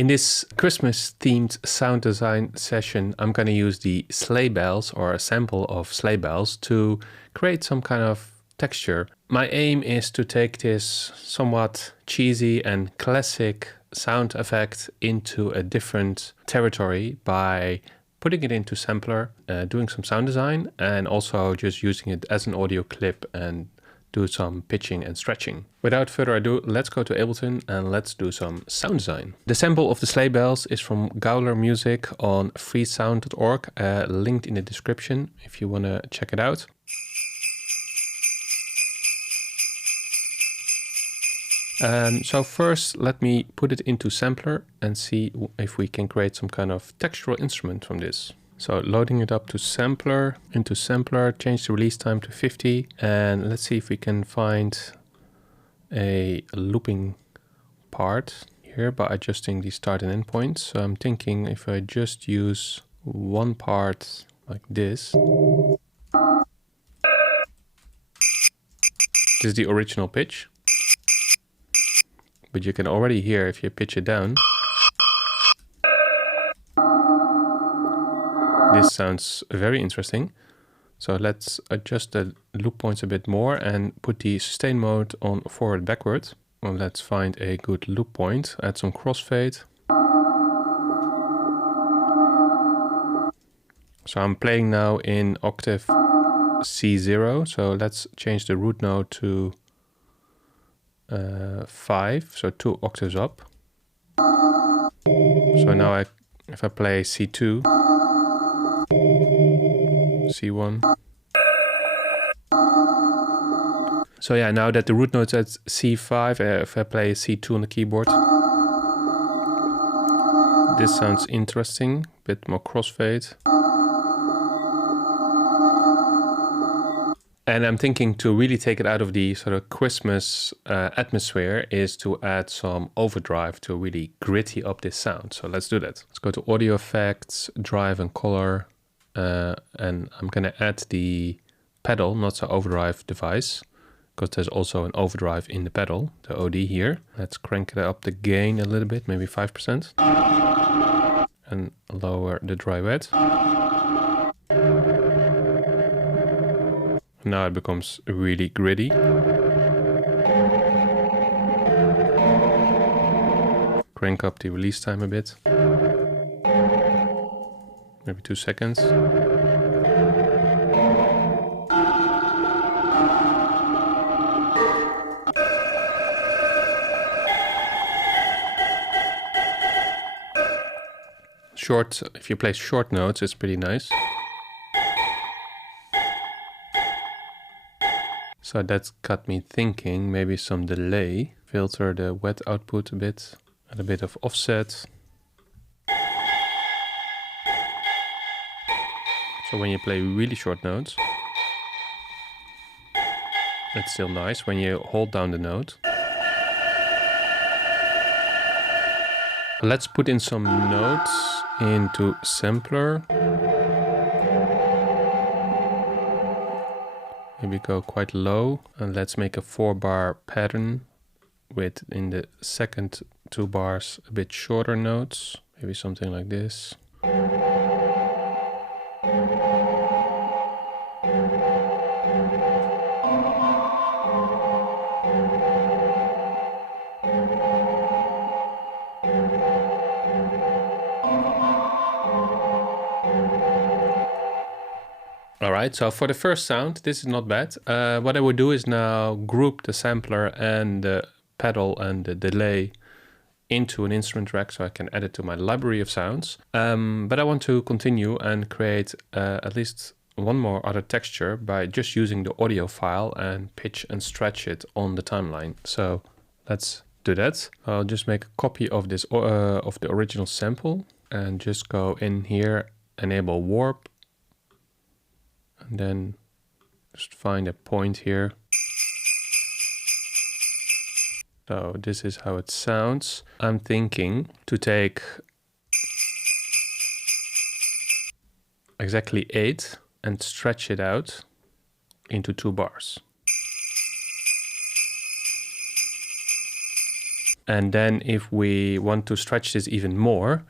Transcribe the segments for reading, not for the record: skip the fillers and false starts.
In this Christmas themed sound design session, I'm going to use the sleigh bells or a sample of sleigh bells to create some kind of texture. My aim is to take this somewhat cheesy and classic sound effect into a different territory by putting it into sampler, doing some sound design, and also just using it as an audio clip and do some pitching and stretching. Without further ado, let's go to Ableton and let's do some sound design. The sample of the sleigh bells is from Gowler Music on freesound.org, linked in the description if you want to check it out. So first, let me put it into sampler and see if we can create some kind of textural instrument from this. So loading it up to sampler, into sampler, change the release time to 50, and let's see if we can find a looping part here by adjusting the start and end points. So I'm thinking if I just use one part like this. This is the original pitch. But you can already hear if you pitch it down. This sounds very interesting. So let's adjust the loop points a bit more and put the sustain mode on forward backward. Well, let's find a good loop point, add some crossfade. So I'm playing now in octave C0. So let's change the root note to 5, so 2 octaves up. So now if I play C2, C1. So yeah, now that the root note's at C5, if I play C2 on the keyboard, this sounds interesting, a bit more crossfade. And I'm thinking to really take it out of the sort of Christmas atmosphere is to add some overdrive to really gritty up this sound. So let's do that. Let's go to audio effects, drive and color. And I'm going to add the pedal, not the overdrive device, because there's also an overdrive in the pedal, the OD here. Let's crank it up the gain a little bit, maybe 5%. And lower the dry wet. Now it becomes really gritty. Crank up the release time a bit. Maybe 2 seconds. Short, if you play short notes, it's pretty nice. So that's got me thinking maybe some delay. Filter the wet output a bit, and a bit of offset. So when you play really short notes, it's still nice when you hold down the note. Let's put in some notes into sampler. Maybe go quite low, and let's make a 4-bar pattern with in the second 2 bars a bit shorter notes, maybe something like this. Alright, so for the first sound, this is not bad. What I would do is now group the sampler and the pedal and the delay into an instrument track so I can add it to my library of sounds. But I want to continue and create at least one more other texture by just using the audio file and pitch and stretch it on the timeline. So let's do that. I'll just make a copy of this of the original sample and just go in here, enable warp. And then just find a point here. So this is how it sounds. I'm thinking to take exactly 8 and stretch it out into 2 bars. And then if we want to stretch this even more,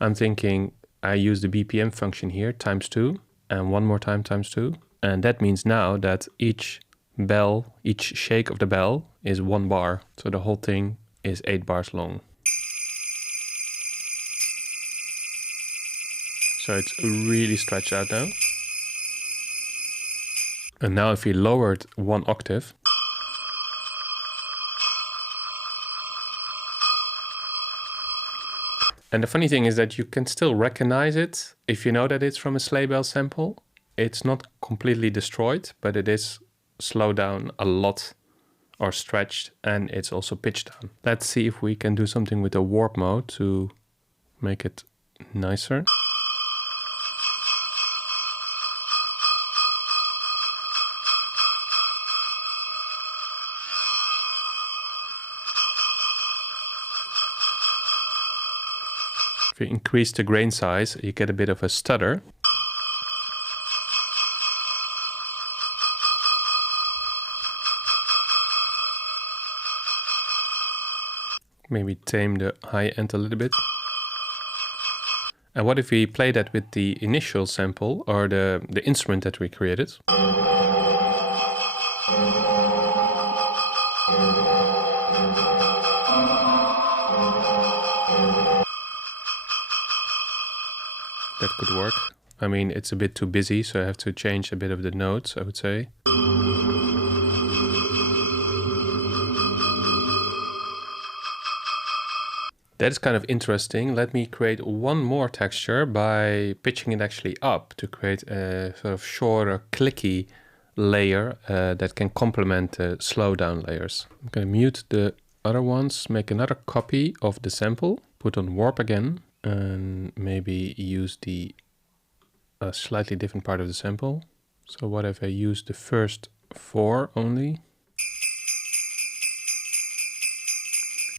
I'm thinking I use the BPM function here, times 2, and one more time, times 2. And that means now that each bell, each shake of the bell is 1 bar. So the whole thing is 8 bars long. So it's really stretched out now. And now if we lower it 1 octave, and the funny thing is that you can still recognize it if you know that it's from a sleigh bell sample. It's not completely destroyed, but it is slowed down a lot or stretched, and it's also pitched down. Let's see if we can do something with the warp mode to make it nicer. If you increase the grain size, you get a bit of a stutter. Maybe tame the high end a little bit. And what if we play that with the initial sample or the instrument that we created? That could work. I mean, it's a bit too busy, so I have to change a bit of the notes, I would say. That is kind of interesting. Let me create one more texture by pitching it actually up to create a sort of shorter, clicky layer that can complement the slow down layers. I'm going to mute the other ones, make another copy of the sample, put on warp again, and maybe use the slightly different part of the sample. So what if I use the first 4 only?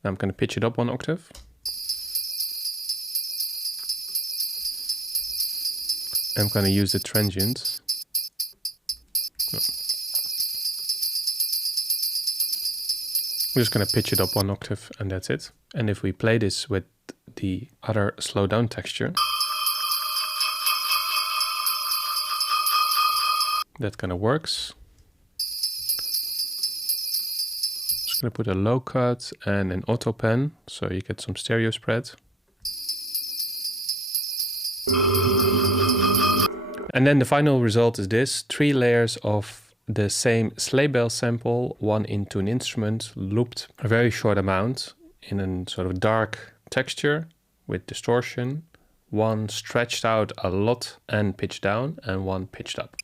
Now I'm going to pitch it up 1 octave. I'm going to use the transient. No. I'm just going to pitch it up 1 octave and that's it. And if we play this with the other slow down texture, that kind of works. Just going to put a low cut and an auto pan so you get some stereo spread. And then the final result is this: 3 layers of the same sleigh bell sample, one into an instrument, looped a very short amount in a sort of dark texture with distortion, one stretched out a lot and pitched down, and one pitched up.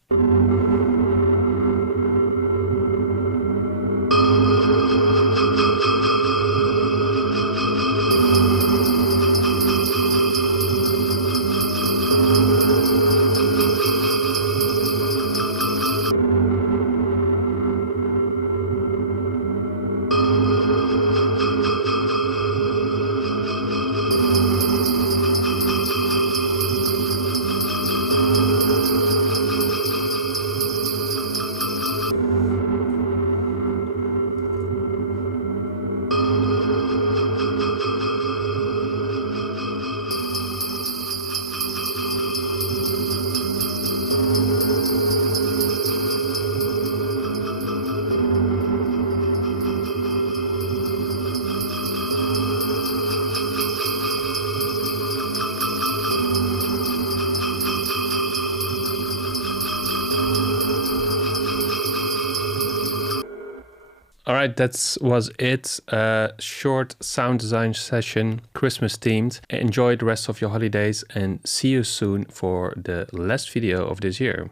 All right, that was it. A short sound design session, Christmas themed. Enjoy the rest of your holidays and see you soon for the last video of this year.